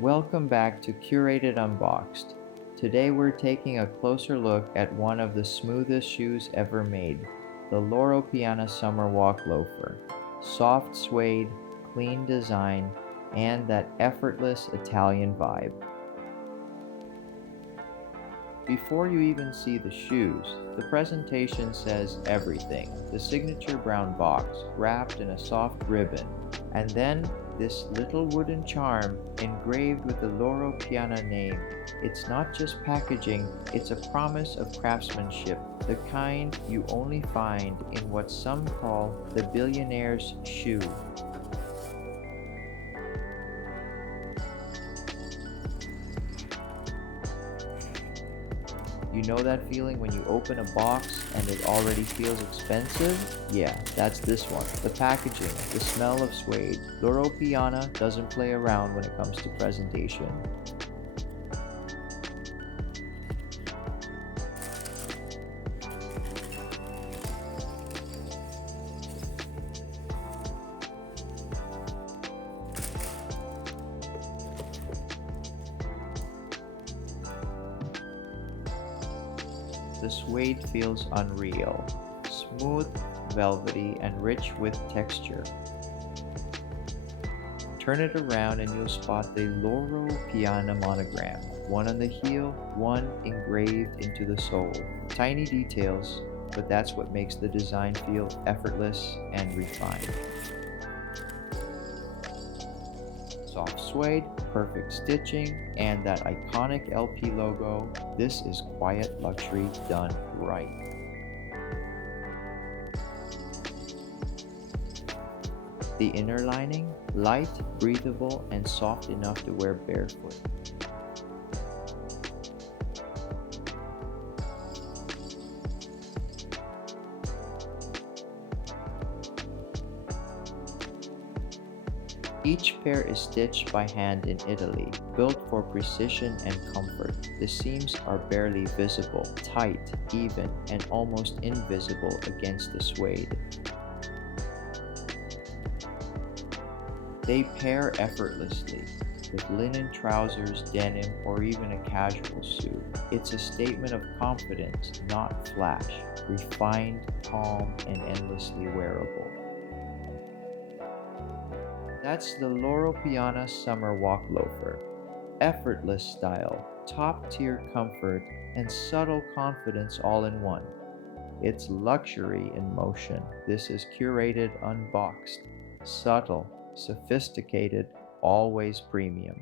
Welcome back to Curated Unboxed. Today we're taking a closer look at one of the smoothest shoes ever made, the Loro Piana Summer Walk Loafer. Soft suede, clean design, and that effortless Italian vibe. Before you even see the shoes, the presentation says everything. The signature brown box wrapped in a soft ribbon, and then this little wooden charm engraved with the Loro Piana name. It's not just packaging, it's a promise of craftsmanship, the kind you only find in what some call the Billionaire's shoe. You know that feeling when you open a box and it already feels expensive? Yeah, that's this one. The packaging, the smell of suede. Loro Piana doesn't play around when it comes to presentation. The suede feels unreal, smooth, velvety, and rich with texture. Turn it around and you'll spot the Loro Piana monogram, one on the heel, one engraved into the sole. Tiny details, but that's what makes the design feel effortless and refined. Soft suede, perfect stitching, and that iconic LP logo. This is quiet luxury done right. The inner lining, light, breathable, and soft enough to wear barefoot. Each pair is stitched by hand in Italy, built for precision and comfort. The seams are barely visible, tight, even, and almost invisible against the suede. They pair effortlessly with linen trousers, denim, or even a casual suit. It's a statement of confidence, not flash, refined, calm, and endlessly wearable. That's the Loro Piana Summer Walk Loafer. Effortless style, top-tier comfort, and subtle confidence all in one. It's luxury in motion. This is curated unboxed. Subtle, sophisticated, always premium.